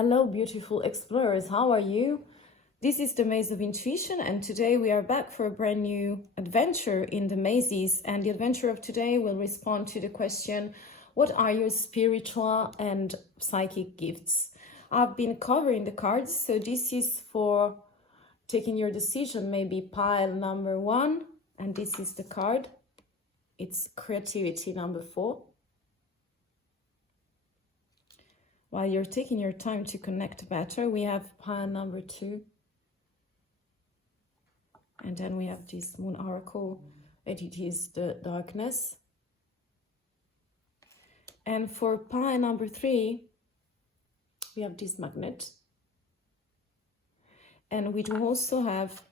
Hello, beautiful explorers. How are you? This is the Maze of Intuition, and today we are back for a brand new adventure in the mazes. And the adventure of today will respond to the question, what are your spiritual and psychic gifts? I've been covering the cards, so this is for taking your decision, maybe pile number 1, and this is the card. It's creativity number 4. While you're taking your time to connect better, we have pile number 2. And then we have this moon oracle, and it is the darkness. And for pile number 3, we have this magnet. And we do also have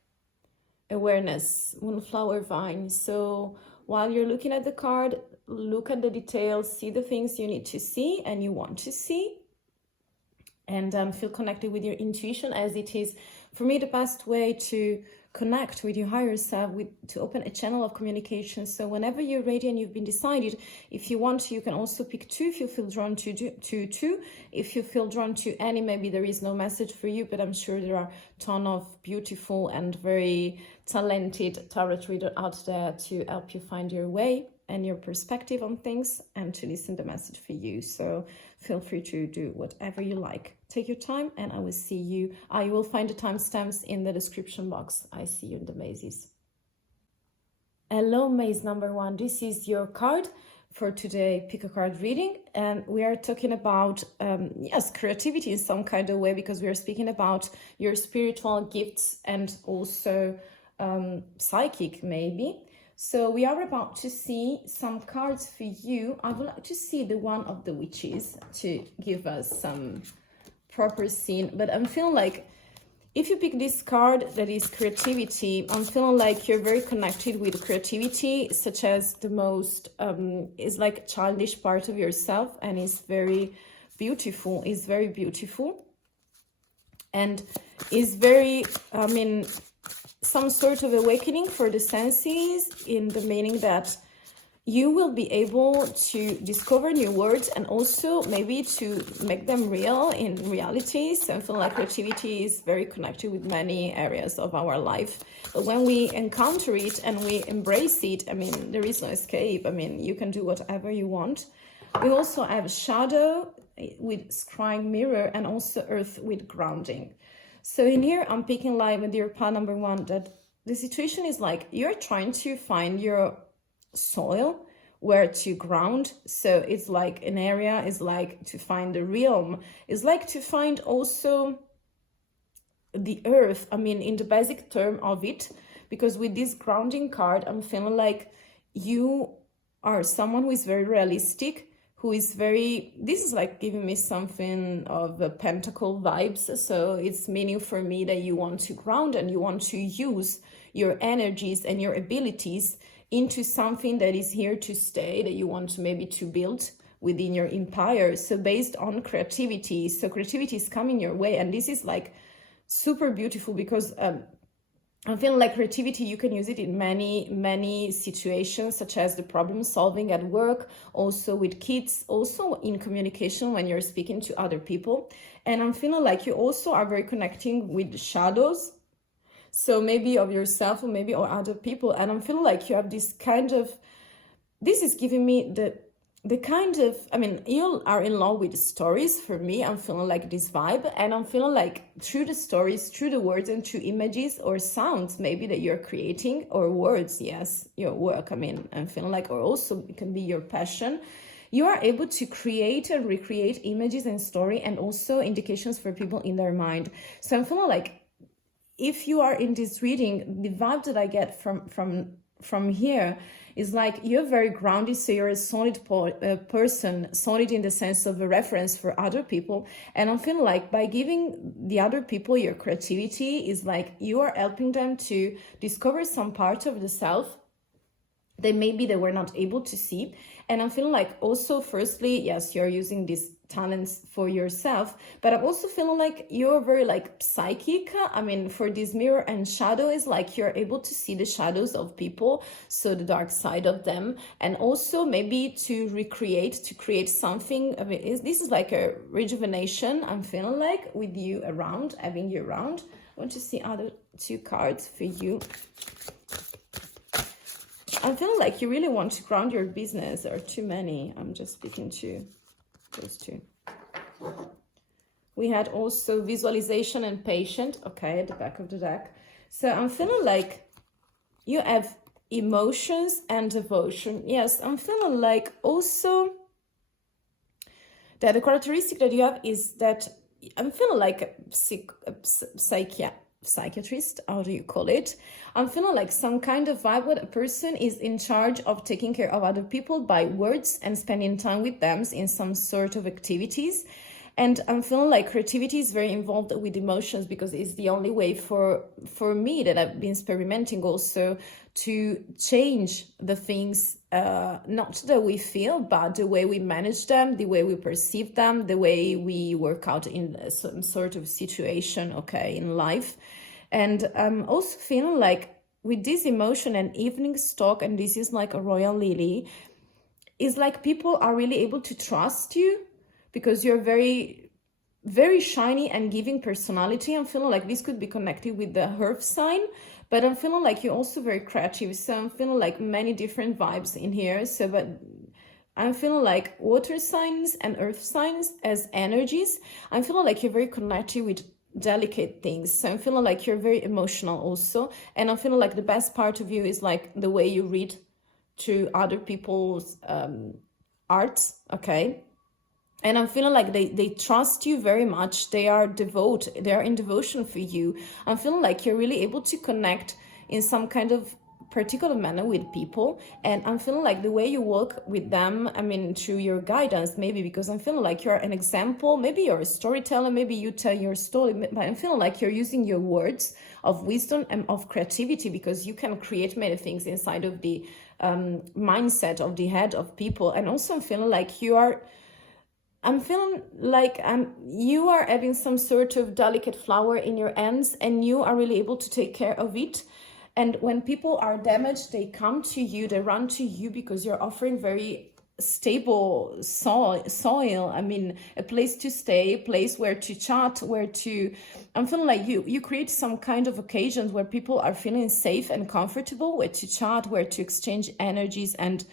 awareness, moonflower vine. So while you're looking at the card, look at the details, see the things you need to see and you want to see. And feel connected with your intuition, as it is, for me, the best way to connect with your higher self, to open a channel of communication. So whenever you're ready and you've been decided, if you want to, you can also pick 2 if you feel drawn to 2. If you feel drawn to any, maybe there is no message for you, but I'm sure there are a ton of beautiful and very talented tarot readers out there to help you find your way and your perspective on things and to listen the message for you. So feel free to do whatever you like. Take your time and I will see you. I will find the timestamps in the description box. I see you in the mazes. Hello, maze number 1. This is your card for today, pick a card reading. And we are talking about, yes, creativity in some kind of way, because we are speaking about your spiritual gifts and also psychic maybe. So we are about to see some cards for you. I would like to see the one of the witches to give us some proper scene. But I'm feeling like if you pick this card that is creativity, I'm feeling like you're very connected with creativity, such as the most, is like childish part of yourself, and is very beautiful, is very beautiful. And is very, some sort of awakening for the senses, in the meaning that you will be able to discover new words and also maybe to make them real in reality. So I feel like creativity is very connected with many areas of our life. But when we encounter it and we embrace it, there is no escape. You can do whatever you want. We also have shadow with scrying mirror and also earth with grounding. So in here, I'm picking like with your pile number 1 that the situation is like you're trying to find your soil where to ground. So it's like an area is like to find the realm, is like to find also the earth, in the basic term of it. Because with this grounding card, I'm feeling like you are someone who is very realistic, who is very, this is like giving me something of a pentacle vibes. So it's meaning for me that you want to ground and you want to use your energies and your abilities into something that is here to stay, that you want to maybe to build within your empire. So based on creativity, so creativity is coming your way. And this is like super beautiful, because I feel like creativity, you can use it in many situations, such as the problem solving at work, also with kids, also in communication when you're speaking to other people. And I'm feeling like you also are very connecting with shadows. So maybe of yourself or maybe or other people. And I'm feeling like you have this kind of, this is giving me the kind of, you are in love with stories. For me, I'm feeling like this vibe, and I'm feeling like through the stories, through the words and through images or sounds maybe that you're creating, or words, yes, your work, I'm feeling like, or also it can be your passion. You are able to create and recreate images and story, and also indications for people in their mind. So I'm feeling like if you are in this reading, the vibe that I get from here is like you're very grounded, so you're a solid person, solid in the sense of a reference for other people. And I'm feeling like by giving the other people your creativity is like you are helping them to discover some part of the self that maybe they were not able to see. And I'm feeling like also, firstly, yes, you're using this talents for yourself, but I'm also feeling like you're very like psychic. I mean, for this mirror and shadow is like you're able to see the shadows of people, so the dark side of them, and also maybe to create something. I mean, this is like a rejuvenation. I'm feeling like with you around, having you around. I want to see other two cards for you. I'm feeling like you really want to ground your business. There are too many. I'm just speaking to those two. We had also visualization and patient, okay, at the back of the deck. So I'm feeling like you have emotions and devotion. Yes, I'm feeling like also that the characteristic that you have is that I'm feeling like a psychiatrist, how do you call it? I'm feeling like some kind of vibe where a person is in charge of taking care of other people by words and spending time with them in some sort of activities. And I'm feeling like creativity is very involved with emotions, because it's the only way for me that I've been experimenting also to change the things, not that we feel, but the way we manage them, the way we perceive them, the way we work out in some sort of situation, okay, in life. And I'm also feeling like with this emotion and evening stalk, and this is like a royal lily, is like people are really able to trust you, because you're very, very shiny and giving personality. I'm feeling like this could be connected with the earth sign, but I'm feeling like you're also very creative. So I'm feeling like many different vibes in here. So, but I'm feeling like water signs and earth signs as energies. I'm feeling like you're very connected with delicate things. So I'm feeling like you're very emotional also. And I'm feeling like the best part of you is like the way you read to other people's art, okay? And I'm feeling like they trust you very much. They are devoted. They are in devotion for you. I'm feeling like you're really able to connect in some kind of particular manner with people. And I'm feeling like the way you work with them, I mean, through your guidance, maybe, because I'm feeling like you're an example. Maybe you're a storyteller. Maybe you tell your story. But I'm feeling like you're using your words of wisdom and of creativity, because you can create many things inside of the mindset of the head of people. And also I'm feeling like you are having some sort of delicate flower in your hands, and you are really able to take care of it. And when people are damaged, they come to you, they run to you, because you're offering very stable soil. I mean, a place to stay, a place where to chat, I'm feeling like you create some kind of occasions where people are feeling safe and comfortable, where to chat, where to exchange energies and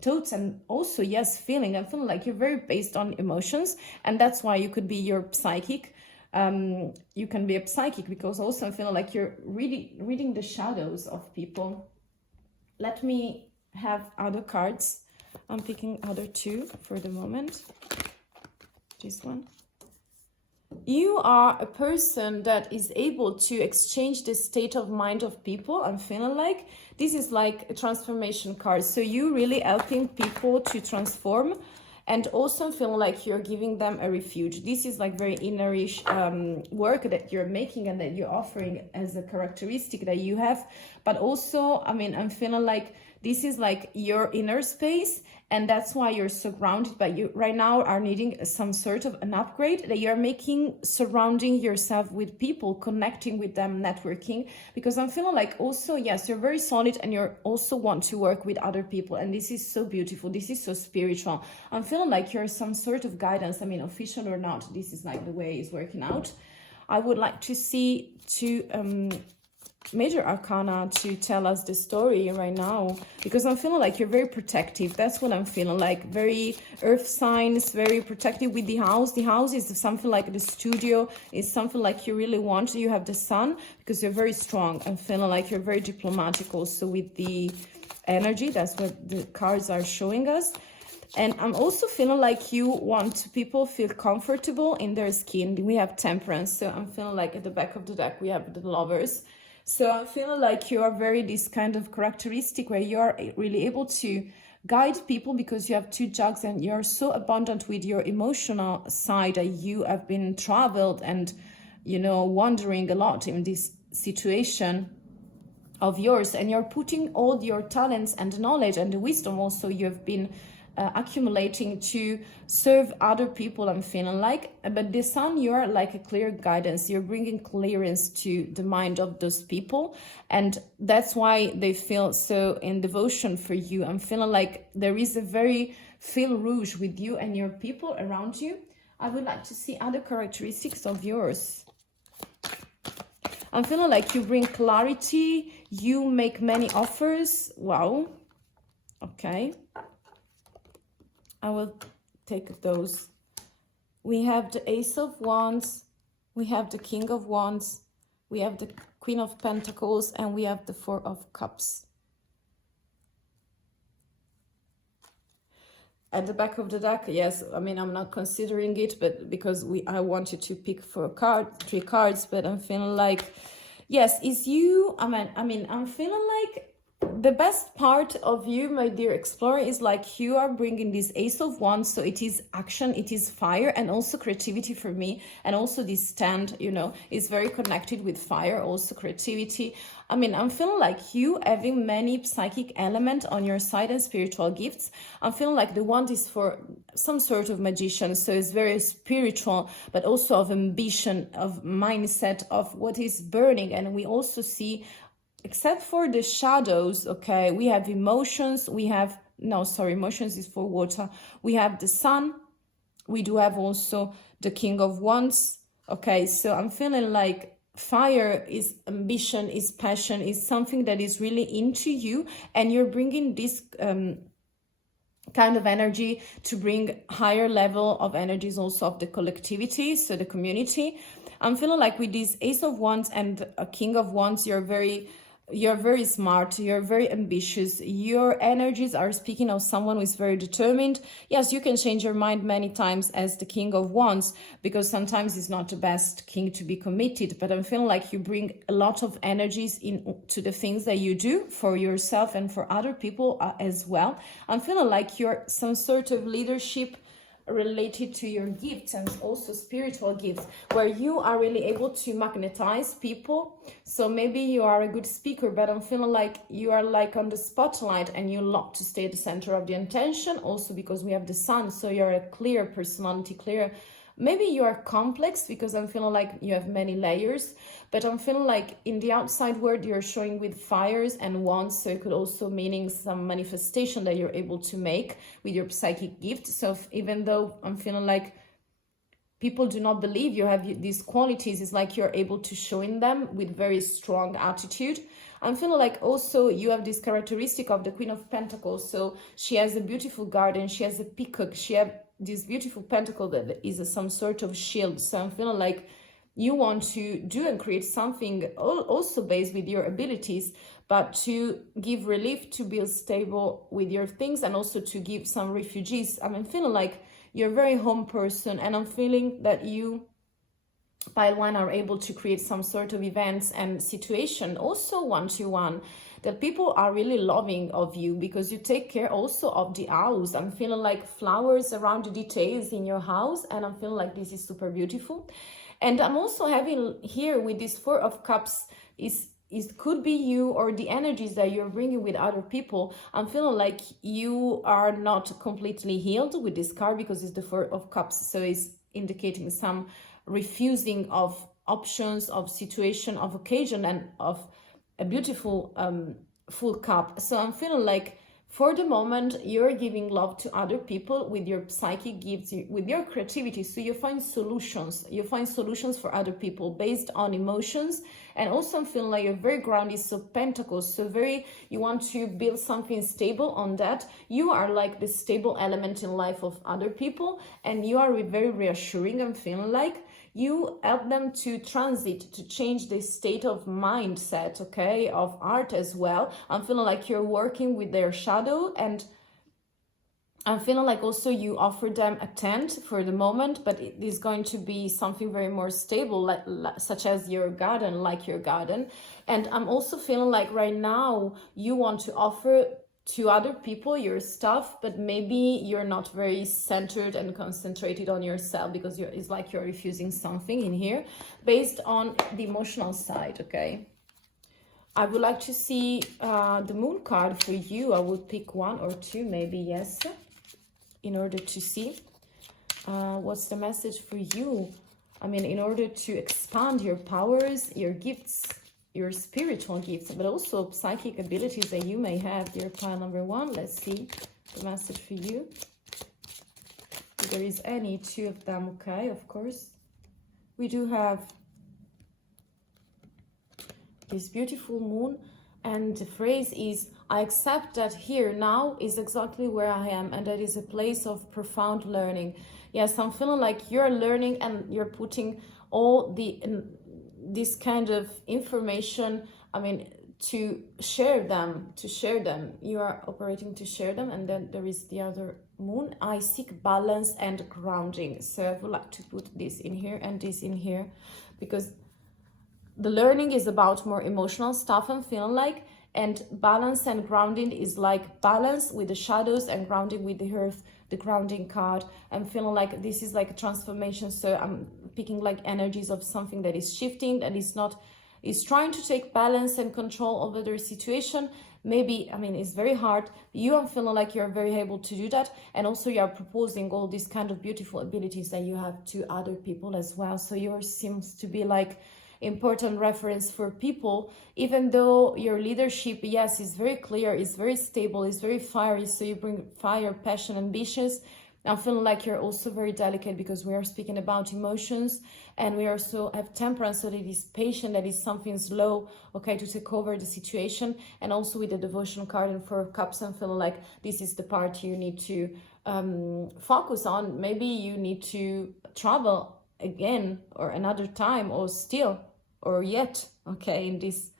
thoughts, and also, yes, feeling. I'm feeling like you're very based on emotions, and that's why you could be your psychic. You can be a psychic, because also I'm feeling like you're really reading the shadows of people. Let me have other cards. I'm picking other two for the moment. This one. You are a person that is able to exchange the state of mind of people. I'm feeling like this is like a transformation card. So you really helping people to transform, and also feeling like you're giving them a refuge. This is like very innerish work that you're making and that you're offering as a characteristic that you have. But also, I mean, I'm feeling like this is like your inner space, and that's why you're surrounded by, you right now are needing some sort of an upgrade that you're making, surrounding yourself with people, connecting with them, networking, because I'm feeling like also, yes, you're very solid, and you also want to work with other people, and this is so beautiful. This is so spiritual. I'm feeling like you're some sort of guidance. I mean, official or not, this is like the way it's working out. I would like to see two major arcana to tell us the story right now, because I'm feeling like you're very protective. That's what I'm feeling like. Very earth signs, very protective with the house. The house is something like the studio, is something like you really want. You have the sun, because you're very strong. I'm feeling like you're very diplomatic also with the energy. That's what the cards are showing us. And I'm also feeling like you want people feel comfortable in their skin. We have temperance. So I'm feeling like at the back of the deck, we have the lovers. So I'm feeling like you are very this kind of characteristic where you are really able to guide people, because you have two jugs and you're so abundant with your emotional side that you have been traveled and, you know, wandering a lot in this situation of yours, and you're putting all your talents and knowledge and the wisdom also you have been accumulating to serve other people, I'm feeling like. But the sun, you're like a clear guidance. You're bringing clearance to the mind of those people, and that's why they feel so in devotion for you. I'm feeling like there is a very fil rouge with you and your people around you. I would like to see other characteristics of yours. I'm feeling like you bring clarity, you make many offers. Wow. Okay. I will take those. We have the Ace of Wands, we have the King of Wands, we have the Queen of Pentacles, and we have the Four of Cups. At the back of the deck, yes, I mean, I'm not considering it, but because I wanted to pick for a card, 3 cards, but I'm feeling like, yes, it's you. I mean, I'm feeling like the best part of you, my dear explorer, is like you are bringing this Ace of Wands. So it is action, it is fire, and also creativity for me. And also this stand, you know, is very connected with fire, also creativity. I mean, I'm feeling like you having many psychic elements on your side and spiritual gifts. I'm feeling like the wand is for some sort of magician. So it's very spiritual, but also of ambition, of mindset, of what is burning. And we also see, except for the shadows, okay, we have emotions, we have, no, sorry, emotions is for water. We have the sun, we do have also the King of Wands, okay, so I'm feeling like fire is ambition, is passion, is something that is really into you, and you're bringing this kind of energy to bring higher level of energies also of the collectivity, so the community. I'm feeling like with this Ace of Wands and a King of Wands, you're very smart, you're very ambitious, your energies are speaking of someone who is very determined. Yes, you can change your mind many times as the King of Wands, because sometimes it's not the best king to be committed, but I'm feeling like you bring a lot of energies into the things that you do for yourself and for other people as well. I'm feeling like you're some sort of leadership related to your gifts and also spiritual gifts, where you are really able to magnetize people. So maybe you are a good speaker, but I'm feeling like you are like on the spotlight and you love to stay at the center of the attention, also because we have the sun. So you're a clear personality, clear. Maybe you are complex, because I'm feeling like you have many layers, but I'm feeling like in the outside world you're showing with fires and wands, so it could also meaning some manifestation that you're able to make with your psychic gift. So even though I'm feeling like people do not believe you have these qualities, it's like you're able to show in them with very strong attitude. I'm feeling like also you have this characteristic of the Queen of Pentacles. So she has a beautiful garden, she has a peacock, she has this beautiful pentacle that is some sort of shield. So I'm feeling like you want to do and create something also based with your abilities, but to give relief, to be stable with your things, and also to give some refugees. I'm feeling like you're a very home person, and I'm feeling that you, pile one, are able to create some sort of events and situation also one-to-one that people are really loving of you, because you take care also of the house. I'm feeling like flowers around the details in your house, and I'm feeling like this is super beautiful. And I'm also having here with this Four of Cups, it could be you or the energies that you're bringing with other people. I'm feeling like you are not completely healed with this card, because it's the Four of Cups, so it's indicating some refusing of options, of situation, of occasion, and of a beautiful full cup. So I'm feeling like for the moment you're giving love to other people with your psychic gifts, with your creativity. So you find solutions for other people based on emotions. And also I'm feeling like you're very grounded, so Pentacles, so very, you want to build something stable on that. You are like the stable element in life of other people, and you are very reassuring. I'm feeling like you help them to transit, to change the state of mindset, okay, of art as well. I'm feeling like you're working with their shadow, and I'm feeling like also you offer them a tent for the moment, but it is going to be something very more stable, such as your garden, like your garden. And I'm also feeling like right now you want to offer to other people your stuff, but maybe you're not very centered and concentrated on yourself, because it's like you're refusing something in here based on the emotional side, okay? I would like to see the Moon card for you. I would pick one or two maybe, yes. in order to see what's the message for you. I mean, in order to expand your powers, your gifts, your spiritual gifts, but also psychic abilities that you may have. Dear pile number 1, let's see the message for you. If there is any, 2 of them, okay, of course. We do have this beautiful moon, and the phrase is, I accept that here now is exactly where I am, and that is a place of profound learning. Yes, I'm feeling like you're learning and you're putting all this kind of information, I mean, to share them. You are operating to share them. And then there is the other moon. I seek balance and grounding. So I would like to put this in here and this in here, because the learning is about more emotional stuff, I'm feeling like, and balance and grounding is like balance with the shadows and grounding with the earth, the grounding card. I'm feeling like this is like a transformation. So I'm picking like energies of something that is shifting, that is trying to take balance and control over their situation. Maybe, I mean, it's very hard. I'm feeling like you're very able to do that. And also you are proposing all these kind of beautiful abilities that you have to other people as well. So yours seems to be like important reference for people, even though your leadership, yes, is very clear, is very stable, is very fiery. So you bring fire, passion, ambitions. I'm feeling like you're also very delicate, because we are speaking about emotions, and we also have temperance, so that it is patient, that is something slow, okay, to take over the situation. And also with the devotion card and 4 of Cups, I'm feeling like this is the part you need to focus on. Maybe you need to travel again, or another time, or still, or yet, okay, in this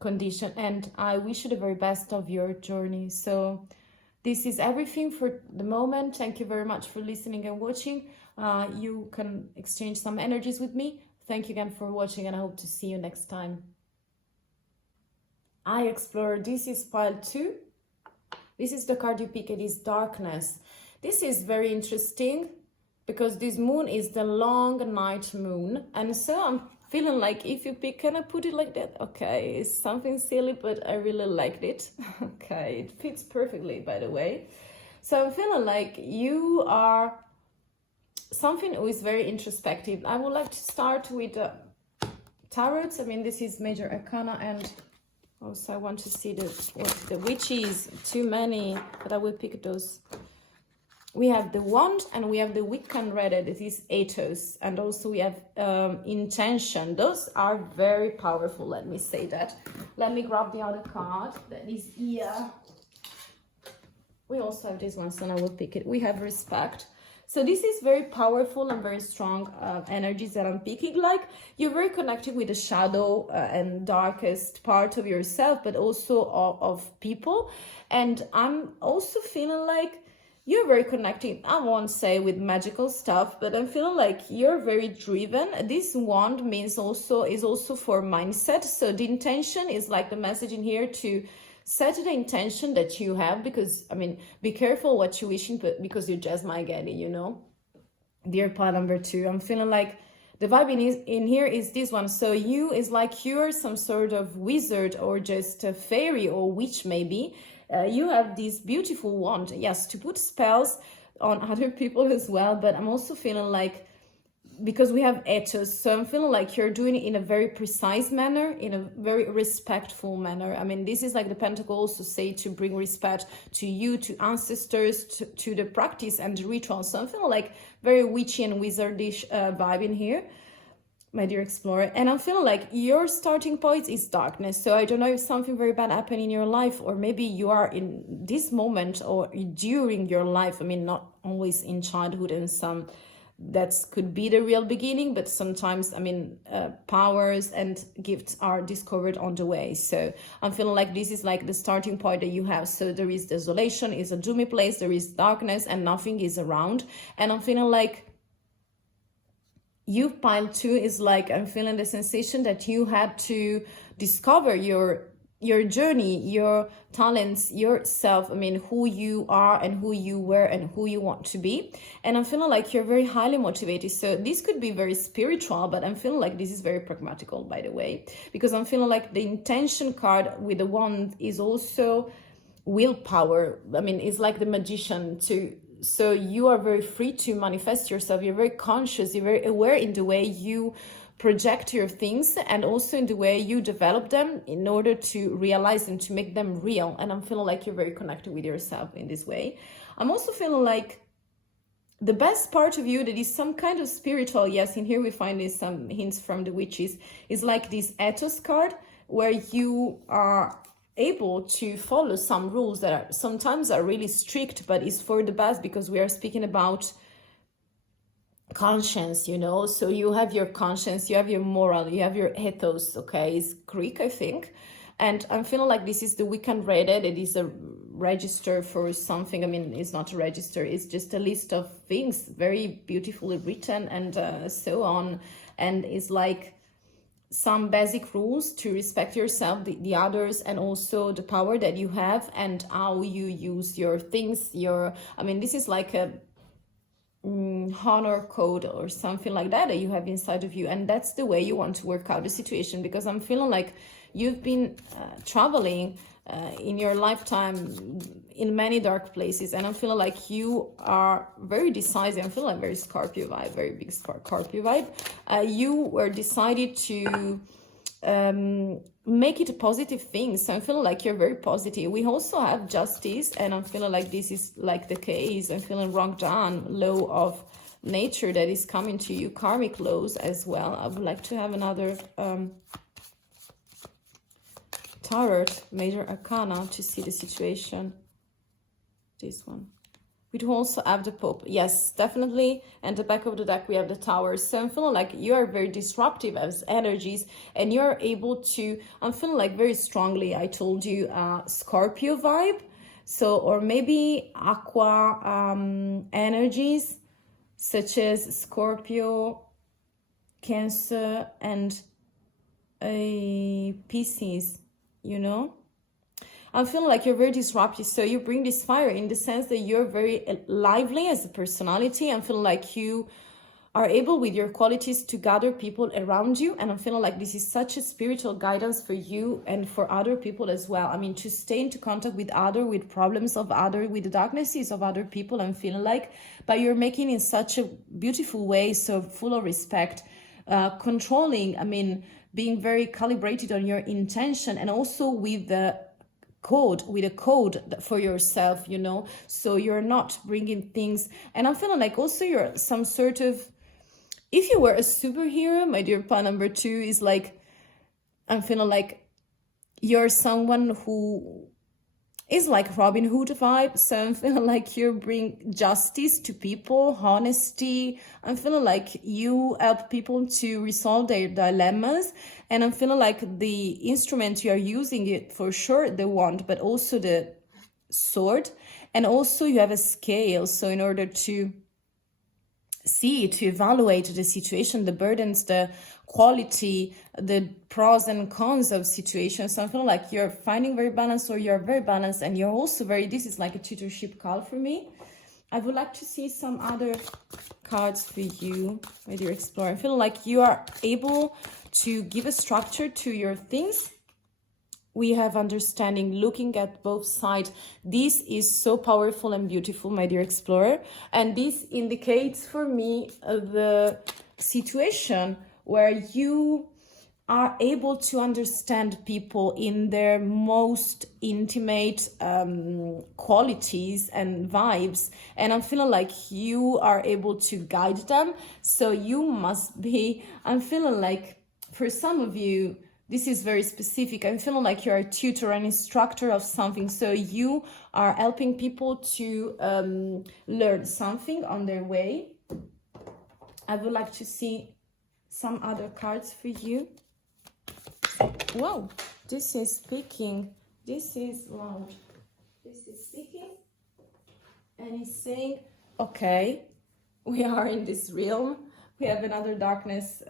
condition. And I wish you the very best of your journey. So this is everything for the moment. Thank you very much for listening and watching. You can exchange some energies with me. Thank you again for watching, and I hope to see you next time. I Explorer, this is pile 2. This is the card you pick. It is darkness. This is very interesting, because this moon is the long night moon. And so I'm feeling like if you pick, can I put it like that? Okay, it's something silly, but I really liked it. Okay, it fits perfectly, by the way. So I'm feeling like you are something who is very introspective. I would like to start with tarots. I mean, this is major arcana, and also I want to see what the witches. Too many, but I will pick those. We have the wand, and we have the Wiccan red. It is ethos, and also we have intention. Those are very powerful, let me say that. Let me grab the other card. That is here. We also have this one, so I will pick it. We have respect. So this is very powerful and very strong energies that I'm picking. Like, you're very connected with the shadow and darkest part of yourself, but also of people. And I'm also feeling like you're very connected, I won't say with magical stuff, but I'm feeling like you're very driven. This wand means is also for mindset. So the intention is like the message in here to set the intention that you have, because, I mean, be careful what you're wishing, but because you just might get it, you know. Dear pile number 2, I'm feeling like the vibe in here is this one. So you is like you're some sort of wizard, or just a fairy or witch maybe. You have this beautiful wand, yes, to put spells on other people as well. But I'm also feeling like, because we have ethos, so I'm feeling like you're doing it in a very precise manner, in a very respectful manner. I mean, this is like the Pentacle also say to bring respect to you, to ancestors, to the practice and the ritual. So I'm feeling like very witchy and wizardish vibe in here, my dear explorer. And I'm feeling like your starting point is darkness. So I don't know if something very bad happened in your life, or maybe you are in this moment or during your life. I mean, not always in childhood, and some that could be the real beginning, but sometimes, I mean, powers and gifts are discovered on the way. So I'm feeling like this is like the starting point that you have. So there is desolation, is a doomy place, there is darkness, and nothing is around. And I'm feeling like you, pile 2, is like, I'm feeling the sensation that you had to discover your journey, your talents, yourself. I mean, who you are and who you were and who you want to be. And I'm feeling like you're very highly motivated. So this could be very spiritual, but I'm feeling like this is very pragmatical, by the way, because I'm feeling like the intention card with the wand is also willpower. I mean, it's like the magician to so you are very free to manifest yourself. You're very conscious, you're very aware in the way you project your things, and also in the way you develop them in order to realize and to make them real. And I'm feeling like you're very connected with yourself in this way. I'm also feeling like the best part of you that is some kind of spiritual, yes, in here we find is some hints from the witches, is like this ethos card, where you are able to follow some rules that are sometimes are really strict, but is for the best, because we are speaking about conscience, you know. So you have your conscience, you have your moral, you have your ethos. Okay, it's Greek, I think. And I'm feeling like this is the weekend rated. It is a register for something. I mean, it's not a register, it's just a list of things, very beautifully written, and so on. And it's like some basic rules to respect yourself, the others, and also the power that you have and how you use your things. I mean, this is like a honor code or something like that you have inside of you, and that's the way you want to work out the situation. Because I'm feeling like you've been traveling in your lifetime in many dark places, and I'm feeling like you are very decisive. I'm feeling like very Scorpio vibe, very big Scorpio vibe. You were decided to make it a positive thing. So I'm feeling like you're very positive. We also have justice, and I'm feeling like this is like the case. I'm feeling wrong down, law of nature that is coming to you, karmic laws as well. I would like to have another tarot, major arcana, to see the situation. This one. We do also have the Pope. Yes, definitely. And the back of the deck, we have the Tower. So I'm feeling like you are very disruptive as energies, and you're able to, I'm feeling like very strongly, I told you, Scorpio vibe. So, or maybe aqua energies, such as Scorpio, Cancer, and Pisces, you know? I'm feeling like you're very disruptive. So you bring this fire in the sense that you're very lively as a personality. I'm feeling like you are able with your qualities to gather people around you. And I'm feeling like this is such a spiritual guidance for you and for other people as well. I mean, to stay into contact with problems of with the darknesses of other people, I'm feeling like, but you're making in such a beautiful way, so full of respect, controlling, I mean, being very calibrated on your intention, and also with a code for yourself, you know. So you're not bringing things, and I'm feeling like also you're some sort of, if you were a superhero, my dear plan number 2 is like, I'm feeling like you're someone who is like Robin Hood vibe. So I'm feeling like you bring justice to people, honesty. I'm feeling like you help people to resolve their dilemmas. And I'm feeling like the instrument you are using, it for sure, the wand, but also the sword. And also you have a scale. So in order to see, to evaluate the situation, the burdens, the quality, the pros and cons of situations. So I feel like you're finding very balanced, or you're very balanced, and you're also very, this is like a tutorship call for me. I would like to see some other cards for you, my dear explorer. I feel like you are able to give a structure to your things. We have understanding, looking at both sides. This is so powerful and beautiful, my dear explorer. And this indicates for me the situation where you are able to understand people in their most intimate qualities and vibes. And I'm feeling like you are able to guide them. So you must be, I'm feeling like for some of you, this is very specific. I'm feeling like you're a tutor, an instructor of something. So you are helping people to learn something on their way. I would like to see some other cards for you. Whoa, this is speaking. This is loud. This is speaking. And he's saying, okay, we are in this realm. We have another darkness.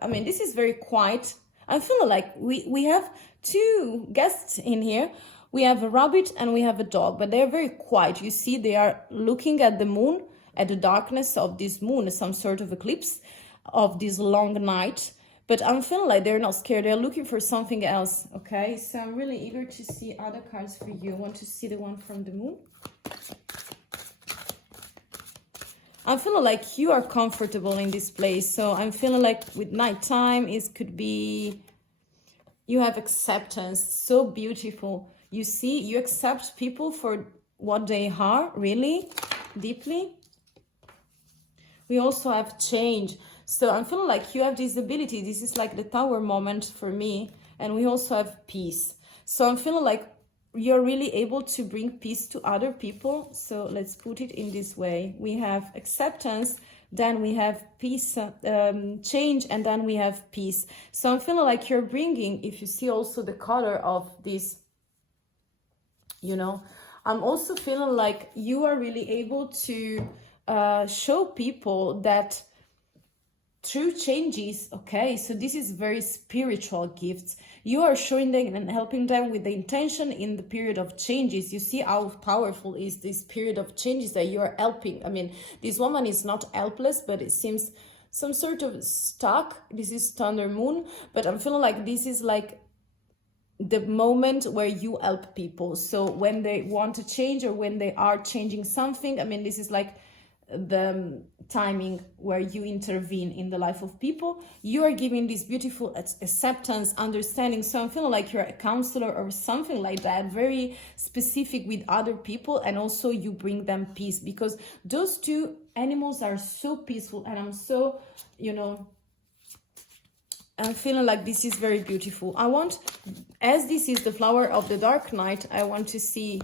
I mean, this is very quiet. I'm feeling like we have 2 guests in here. We have a rabbit and we have a dog, but they're very quiet. You see, they are looking at the moon, at the darkness of this moon, some sort of eclipse of this long night. But I'm feeling like they're not scared. They're looking for something else, okay? So I'm really eager to see other cards for you. I want to see the one from the moon. I'm feeling like you are comfortable in this place. So I'm feeling like with nighttime, it could be you have acceptance. So beautiful. You see, you accept people for what they are, really, deeply. We also have change. So I'm feeling like you have this ability. This is like the tower moment for me. And we also have peace. So I'm feeling like you're really able to bring peace to other people. So let's put it in this way. We have acceptance, then we have peace, change, and then we have peace. So I'm feeling like you're bringing, if you see also the color of this, you know, I'm also feeling like you are really able to show people that through changes, okay, so this is very spiritual gifts. You are showing them and helping them with the intention in the period of changes. You see how powerful is this period of changes that you are helping. I mean, this woman is not helpless, but it seems some sort of stuck. This is Thunder Moon, but I'm feeling like this is like the moment where you help people. So when they want to change or when they are changing something, I mean, this is like the timing where you intervene in the life of people. You are giving this beautiful acceptance, understanding. So I'm feeling like you're a counselor or something like that, very specific with other people, and also you bring them peace, because those two animals are so peaceful. And I'm so, you know, I'm feeling like this is very beautiful. I want, as this is the flower of the dark night, I want to see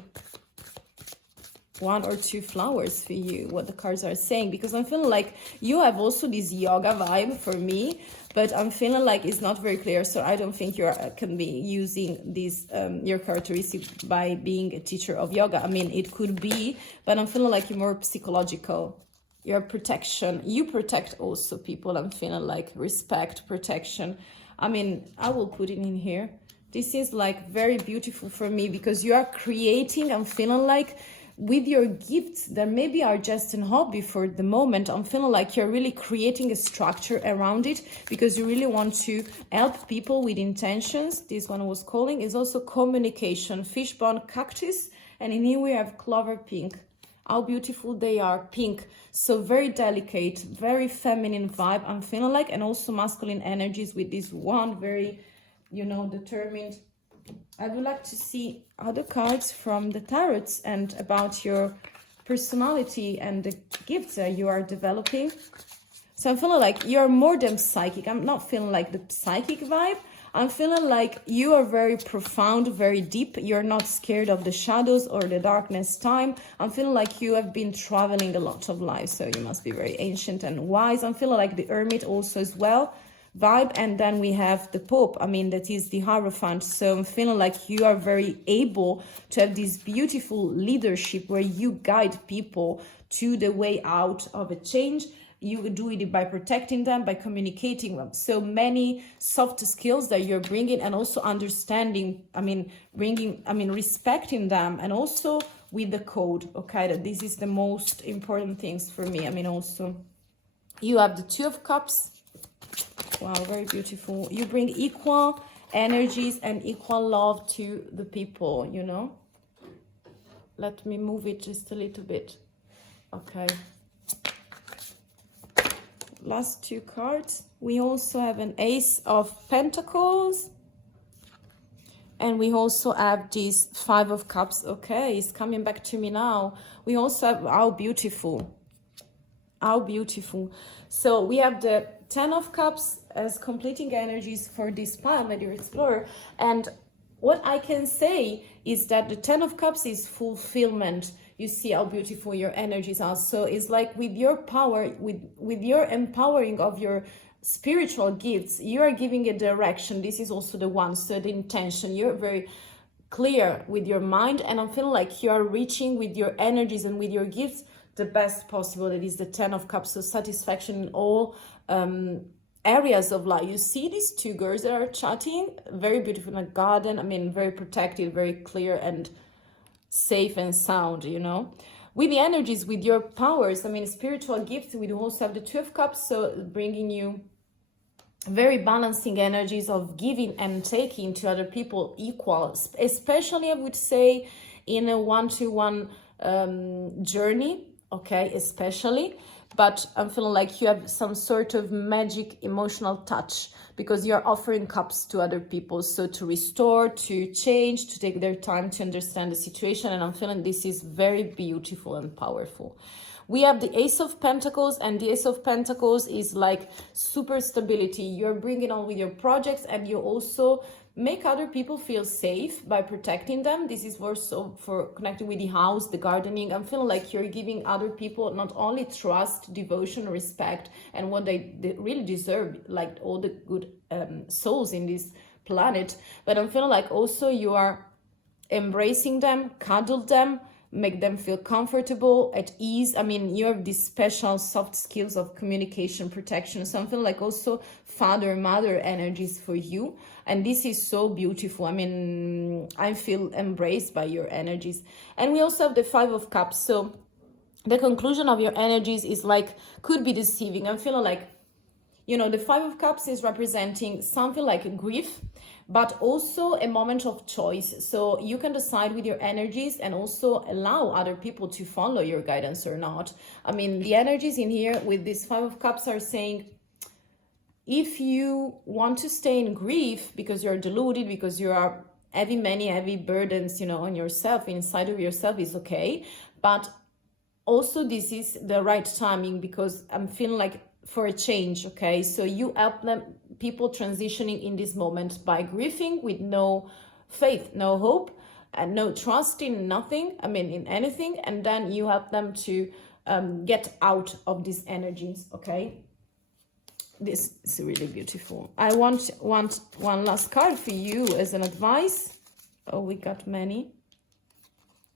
one or two flowers for you, what the cards are saying, because I'm feeling like you have also this yoga vibe for me, but I'm feeling like it's not very clear. So I don't think you can be using this your characteristic by being a teacher of yoga. I mean, it could be, but I'm feeling like you're more psychological. Your protection, you protect also people. I'm feeling like respect, protection. I mean, I will put it in here. This is like very beautiful for me, because you are creating, I'm feeling like, with your gifts that maybe are just a hobby for the moment. I'm feeling like you're really creating a structure around it, because you really want to help people with intentions. This one was calling is also communication, fishbone, cactus, and in here we have clover pink. How beautiful they are, pink. So very delicate, very feminine vibe, I'm feeling like, and also masculine energies with this one, very, you know, determined. I would like to see other cards from the tarots and about your personality and the gifts that you are developing. So I'm feeling like you're more than psychic. I'm not feeling like the psychic vibe. I'm feeling like you are very profound, very deep. You're not scared of the shadows or the darkness time. I'm feeling like you have been traveling a lot of life, so you must be very ancient and wise. I'm feeling like the hermit also as well vibe. And then we have the Pope, I mean, that is the Hierophant. So I'm feeling like you are very able to have this beautiful leadership where you guide people to the way out of a change. You do it by protecting them, by communicating them. So many soft skills that you're bringing, and also understanding, I mean, respecting them, and also with the code, okay, that this is the most important things for me. I mean, also you have the Two of Cups. Wow, very beautiful. You bring equal energies and equal love to the people, you know. Let me move it just a little bit. Okay. Last two cards. We also have an Ace of Pentacles. And we also have this Five of Cups. Okay, it's coming back to me now. We also have, how beautiful. How beautiful. So we have the Ten of Cups as completing energies for this pile that you explore. And what I can say is that the Ten of Cups is fulfillment. You see how beautiful your energies are. So it's like with your power, with your empowering of your spiritual gifts, you are giving a direction. This is also the one. So the intention, you're very clear with your mind. And I'm feeling like you are reaching with your energies and with your gifts the best possible. That is the Ten of Cups. So satisfaction in all areas of life. You see these two girls that are chatting, very beautiful in a garden. I mean, very protected, very clear and safe and sound, you know. With the energies, with your powers, I mean, spiritual gifts, we do also have the Two of Cups, so bringing you very balancing energies of giving and taking to other people equal, especially I would say in a one-to-one journey, okay, especially but I'm feeling like you have some sort of magic emotional touch because you're offering cups to other people. So to restore, to change, to take their time to understand the situation. And I'm feeling this is very beautiful and powerful. We have the Ace of Pentacles, and the Ace of Pentacles is like super stability. You're bringing on with your projects, and you also make other people feel safe by protecting them. This is also for connecting with the house, the gardening. I'm feeling like you're giving other people not only trust, devotion, respect, and what they really deserve, like all the good souls in this planet, but I'm feeling like also you are embracing them, cuddle them, make them feel comfortable, at ease. I mean, you have these special soft skills of communication, protection, something like also father, mother energies for you. And this is so beautiful. I mean, I feel embraced by your energies. And we also have the Five of Cups. So the conclusion of your energies is like, could be deceiving. I'm feeling like, you know, the Five of Cups is representing something like grief, but also a moment of choice. So you can decide with your energies and also allow other people to follow your guidance or not. I mean, the energies in here with this Five of Cups are saying, if you want to stay in grief because you're deluded, because you are having many heavy burdens, you know, on yourself, inside of yourself, is okay. But also this is the right timing because I'm feeling like for a change, okay? So you help them, people transitioning in this moment by grieving with no faith, no hope, and no trust in nothing, I mean, in anything, and then you help them to get out of these energies, okay? This is really beautiful. I want one last card for you as an advice. Oh, we got many.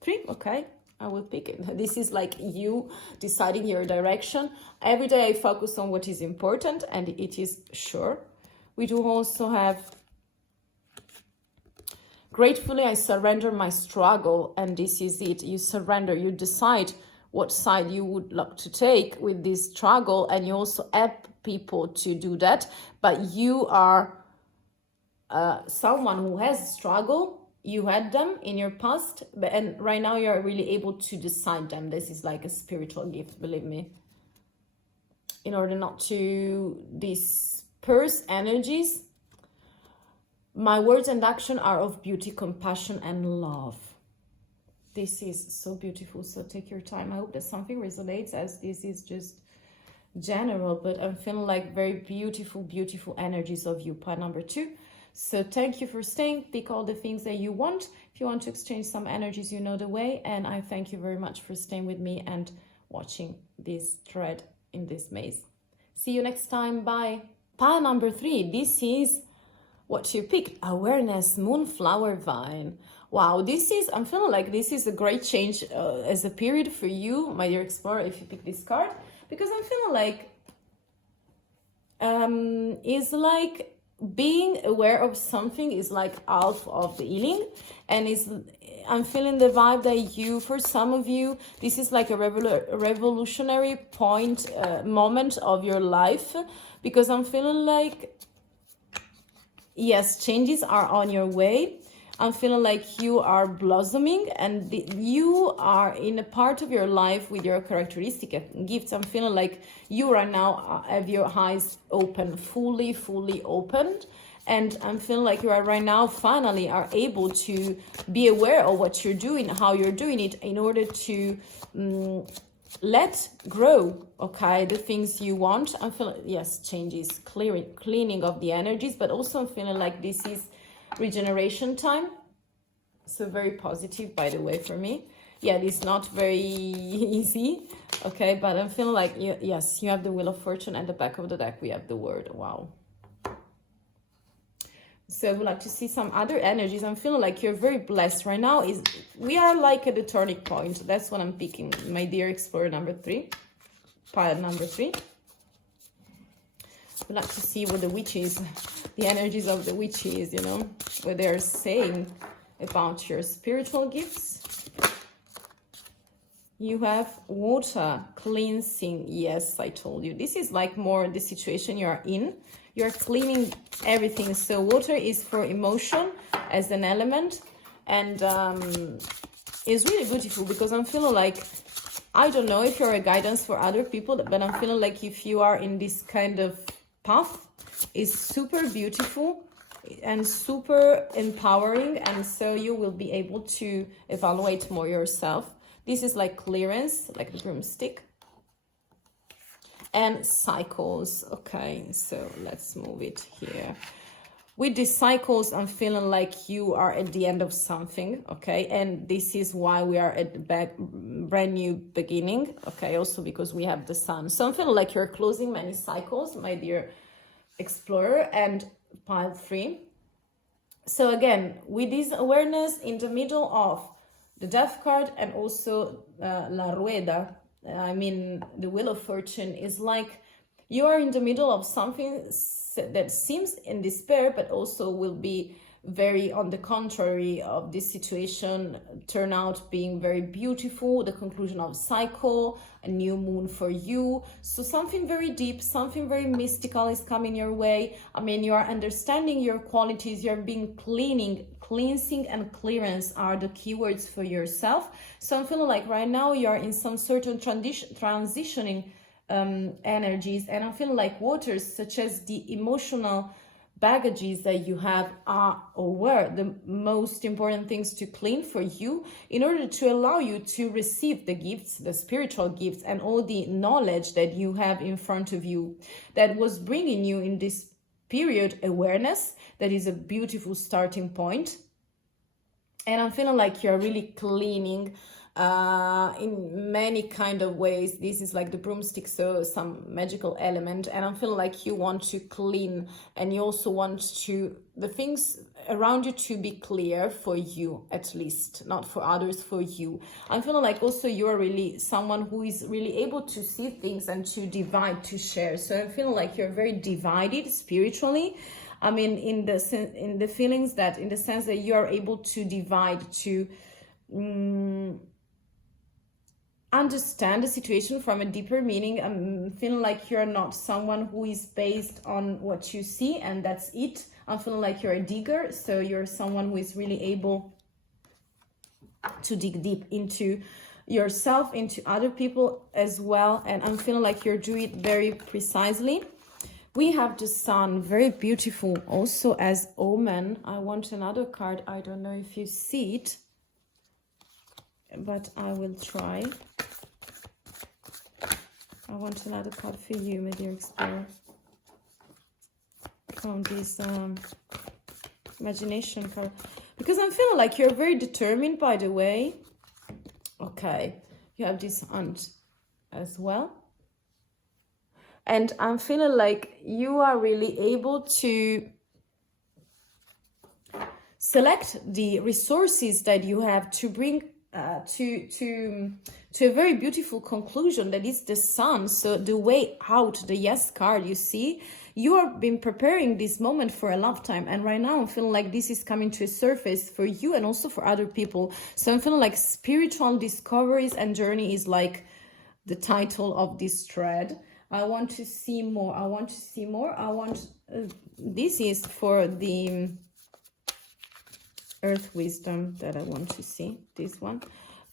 3, okay. I will pick it. This is like you deciding your direction. Every day I focus on what is important, and it is sure. We do also have, gratefully I surrender my struggle, and this is it. You surrender, you decide what side you would like to take with this struggle, and you also help people to do that. But you are someone who has struggle. You had them in your past, and right now you're really able to decide them. This is like a spiritual gift, believe me. In order not to disperse energies, my words and action are of beauty, compassion, and love. This is so beautiful, so take your time. I hope that something resonates, as this is just general, but I'm feeling like very beautiful, beautiful energies of you, part number 2. So thank you for staying. Pick all the things that you want. If you want to exchange some energies, you know the way. And I thank you very much for staying with me and watching this thread in this maze. See you next time. Bye. Pile number 3. This is what you picked. Awareness, Moonflower Vine. Wow, this is, I'm feeling like this is a great change as a period for you, my dear explorer, if you pick this card. Because I'm feeling like, it's like, being aware of something is like half of the healing, and I'm feeling the vibe that you, for some of you, this is like a revolutionary point, moment of your life, because I'm feeling like, yes, changes are on your way. I'm feeling like you are blossoming, and you are in a part of your life with your characteristic gifts. I'm feeling like you right now have your eyes open, fully opened. And I'm feeling like you are right now finally are able to be aware of what you're doing, how you're doing it, in order to let grow, okay, the things you want. I'm feeling, yes, changes, cleaning of the energies, but also I'm feeling like this is regeneration time. So very positive, by the way, for me. Yeah, it's not very easy, okay, but I'm feeling like, yes, you have the Wheel of Fortune, and the back of the deck we have the Word. Wow. So I would like to see some other energies. I'm feeling like you're very blessed right now. We are like at the turning point. That's what I'm picking, my dear explorer number 3, pile number 3. I'd like to see what the witches, the energies of the witches, you know, what they're saying about your spiritual gifts. You have water, cleansing. Yes, I told you. This is like more the situation you're in. You're cleaning everything. So water is for emotion as an element. And it's really beautiful because I'm feeling like I don't know if you're a guidance for other people, but I'm feeling like if you are in this kind of path, it's super beautiful and super empowering, and so you will be able to evaluate more yourself. This is like clearance, like the broomstick. And cycles. Okay, so let's move it here. With the cycles, I'm feeling like you are at the end of something, okay? And this is why we are at the brand new beginning, okay? Also because we have the sun. So I'm feeling like you're closing many cycles, my dear explorer. And pile 3. So again, with this awareness in the middle of the Death card and also La Rueda, I mean, the Wheel of Fortune, is like you are in the middle of something that seems in despair, but also will be very on the contrary of this situation turn out being very beautiful, the conclusion of cycle, a new moon for you. So something very deep, something very mystical is coming your way. I mean, you are understanding your qualities, you're being cleansing and clearance are the keywords for yourself. So I'm feeling like right now you're in some certain transitioning energies, and I'm feeling like waters such as the emotional baggages that you have are or were the most important things to clean for you in order to allow you to receive the gifts, the spiritual gifts, and all the knowledge that you have in front of you that was bringing you in this period awareness. That is a beautiful starting point. And I'm feeling like you're really cleaning in many kind of ways. This is like the broomstick, so some magical element, and I'm feeling like you want to clean, and you also want to the things around you to be clear for you, at least, not for others, for you. I'm feeling like also you're really someone who is really able to see things and to divide, to share. So I'm feeling like you're very divided spiritually. I mean, in the feelings that, in the sense that you are able to divide, to understand the situation from a deeper meaning. I'm feeling like you're not someone who is based on what you see and that's it. I'm feeling like you're a digger, so you're someone who is really able to dig deep into yourself, into other people as well, and I'm feeling like you're doing it very precisely. We have the sun, very beautiful, also as omen. I want another card. I don't know if you see it, but I will try. I want another card for you, my dear explorer, from this imagination card, because I'm feeling like you're very determined, by the way. Okay, you have this hunt as well, and I'm feeling like you are really able to select the resources that you have to bring to a very beautiful conclusion, that is the sun. So the way out, the yes card, you see, you have been preparing this moment for a lifetime, and right now I'm feeling like this is coming to a surface for you and also for other people. So I'm feeling like spiritual discoveries and journey is like the title of this thread. I want to see more. I want to see more. I want this is for the earth wisdom that I want to see. This one,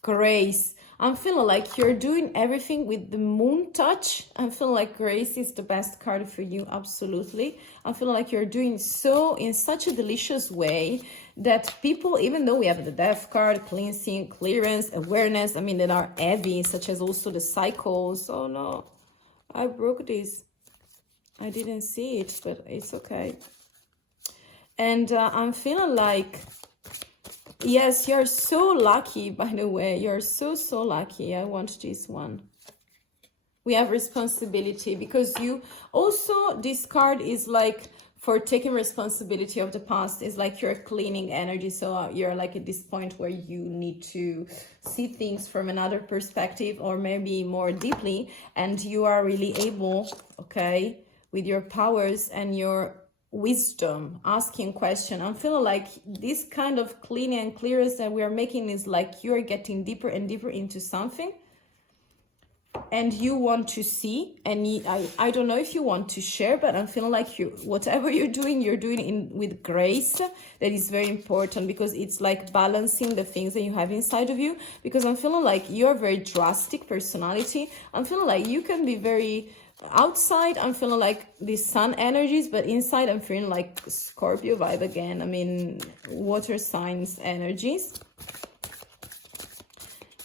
grace. I'm feeling like you're doing everything with the moon touch. I'm feeling like grace is the best card for you. Absolutely. I'm feeling like you're doing so in such a delicious way that people, even though we have the death card, cleansing, clearance, awareness, I mean, that are heavy, such as also the cycles. Oh no, I broke this. I didn't see it, but it's okay. And I'm feeling like, yes, you're so lucky, by the way. You're so lucky. I want this one. We have responsibility, because you also, this card is like for taking responsibility of the past. Is like you're cleaning energy. So you're like at this point where you need to see things from another perspective, or maybe more deeply. And you are really able, okay, with your powers and your wisdom, asking question. I'm feeling like this kind of cleaning and clearance that we are making is like you are getting deeper and deeper into something. and you want to see, and I don't know if you want to share, but I'm feeling like whatever you're doing with grace. That is very important, because it's like balancing the things that you have inside of you, because I'm feeling like you're a very drastic personality. I'm feeling like you can be very outside. I'm feeling like these sun energies, but inside I'm feeling like Scorpio vibe again. I mean, water signs energies.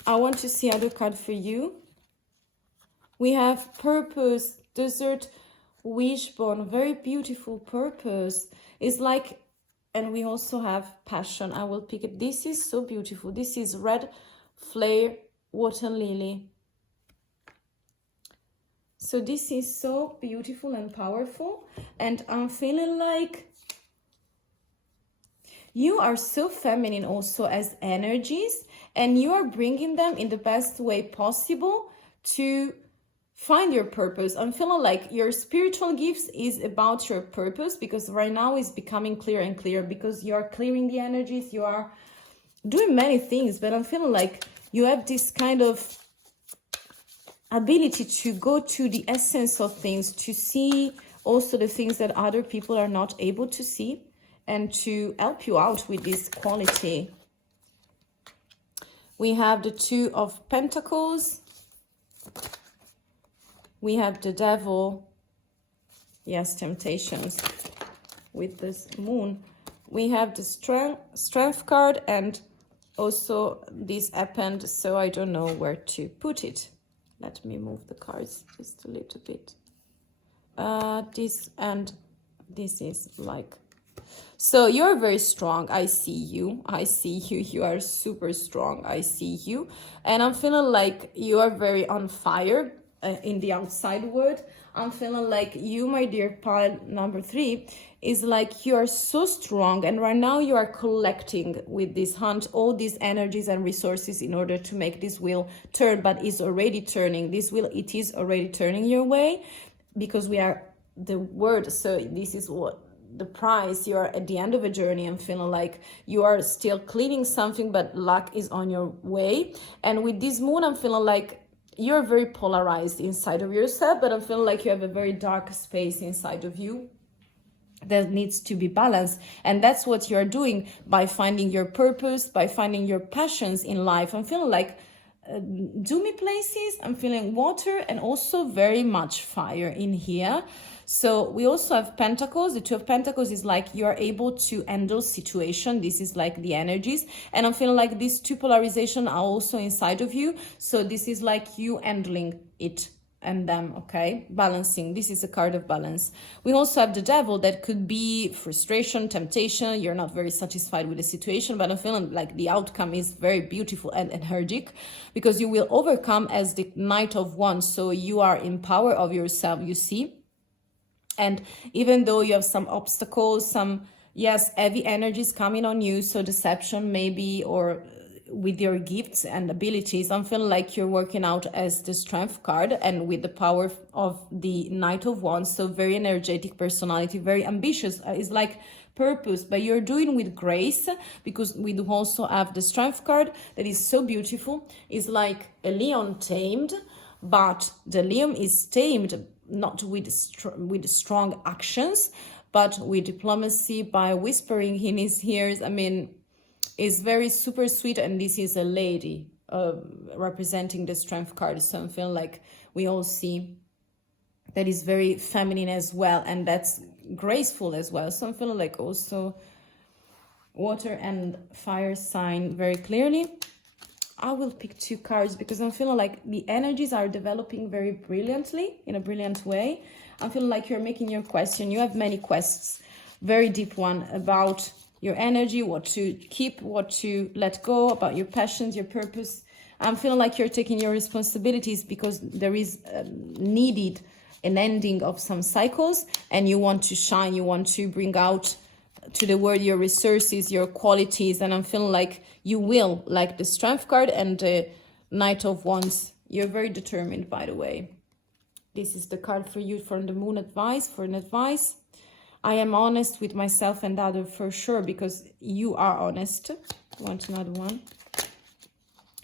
I want to see other card for you. We have purpose, desert, wishbone, very beautiful purpose. It's like, and we also have passion. I will pick it. This is so beautiful. This is red flare, water lily. So this is so beautiful and powerful. And I'm feeling like you are so feminine also as energies, and you are bringing them in the best way possible to find your purpose. I'm feeling like your spiritual gifts is about your purpose, because right now it's becoming clearer and clearer, because you are clearing the energies, you are doing many things, but I'm feeling like you have this kind of ability to go to the essence of things, to see also the things that other people are not able to see, and to help you out with this quality. We have the Two of Pentacles. We have the Devil. Yes, temptations with this Moon. We have the Strength card, and also this happened, so I don't know where to put it. Let me move the cards just a little bit. This and this is like... So you're very strong. I see you. I see you. You are super strong. I see you. And I'm feeling like you are very on fire in the outside world. I'm feeling like you, my dear pile number 3, is like you are so strong. And right now you are collecting with this hunt all these energies and resources in order to make this wheel turn. But it's already turning. This wheel, it is already turning your way, because we are the word. So this is what the prize. You are at the end of a journey. I'm feeling like you are still cleaning something, but luck is on your way. And with this Moon, I'm feeling like you're very polarized inside of yourself, but I'm feeling like you have a very dark space inside of you that needs to be balanced. And that's what you're doing by finding your purpose, by finding your passions in life. I'm feeling like doomy places. I'm feeling water and also very much fire in here. So we also have Pentacles. The Two of Pentacles is like you are able to handle situation. This is like the energies. And I'm feeling like these two polarization are also inside of you. So this is like you handling it and them, okay? Balancing. This is a card of balance. We also have the Devil. That could be frustration, temptation. You're not very satisfied with the situation, but I'm feeling like the outcome is very beautiful and energetic, because you will overcome as the Knight of Wands. So you are in power of yourself, you see? And even though you have some obstacles, some, yes, heavy energies coming on you, so deception maybe, or with your gifts and abilities, I'm feeling like you're working out as the Strength card, and with the power of the Knight of Wands. So very energetic personality, very ambitious. It's like purpose, but you're doing with grace, because we do also have the Strength card that is so beautiful. It's like a lion tamed, but the lion is tamed not with strong actions, but with diplomacy, by whispering in his ears. I mean, it's very super sweet. And this is a lady representing the Strength card. So I'm feeling like we all see that is very feminine as well, and that's graceful as well. So I'm feeling like also water and fire sign very clearly. I will pick 2 cards, because I'm feeling like the energies are developing very brilliantly, in a brilliant way. I'm feeling like you're making your question. You have many quests, very deep one, about your energy, what to keep, what to let go, about your passions, your purpose. I'm feeling like you're taking your responsibilities, because there is needed an ending of some cycles, and you want to shine, you want to bring out to the world your resources, your qualities. And I'm feeling like you will, like the Strength card and the Knight of Wands. You're very determined, by the way. This is the card for you from the Moon advice, for an advice. I am honest with myself and other, for sure, because you are honest. Want another one?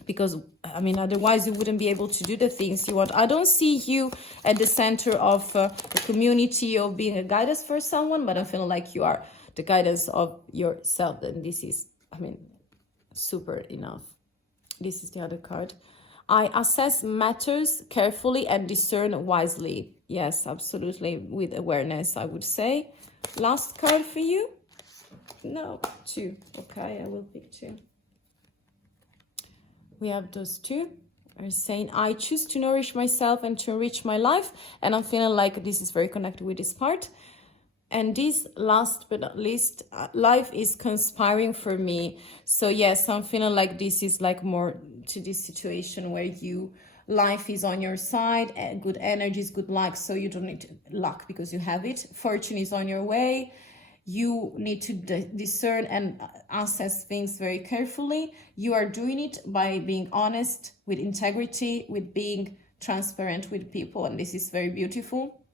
because I mean, otherwise you wouldn't be able to do the things you want. I don't see you at the center of a community or being a guidance for someone, but I feel like you are the guidance of yourself, and this is, I mean, super enough. This is the other card. I assess matters carefully and discern wisely. Yes, absolutely, with awareness, I would say. Last card for you. No, 2. Okay, I will pick 2. We have those 2. Are saying, I choose to nourish myself and to enrich my life. And I'm feeling like this is very connected with this part. And this, last but not least, life is conspiring for me. So yes, I'm feeling like this is like more to this situation where life is on your side, good energies, good luck. So you don't need luck because you have it. Fortune is on your way. You need to discern and assess things very carefully. You are doing it by being honest, with integrity, with being transparent with people. And this is very beautiful.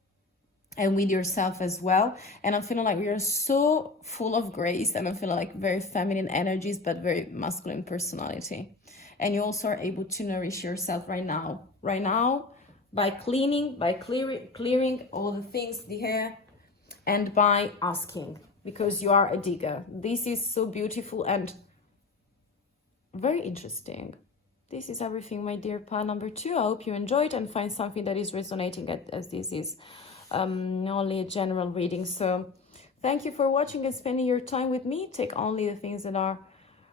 And with yourself as well. And I'm feeling like we are so full of grace, and I'm feeling like very feminine energies, but very masculine personality. And you also are able to nourish yourself right now by cleaning, by clearing all the things, the hair, and by asking, because you are a digger. This is so beautiful and very interesting. This is everything, my dear pile number 2. I hope you enjoyed and find something that is resonating, as this is only a general reading. So thank you for watching and spending your time with me. Take only the things that are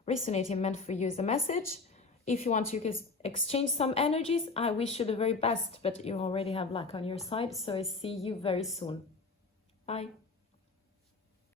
resonating, meant for you as a message. If you want to, you can exchange some energies. I wish you the very best, but you already have luck on your side. So I see you very soon. Bye.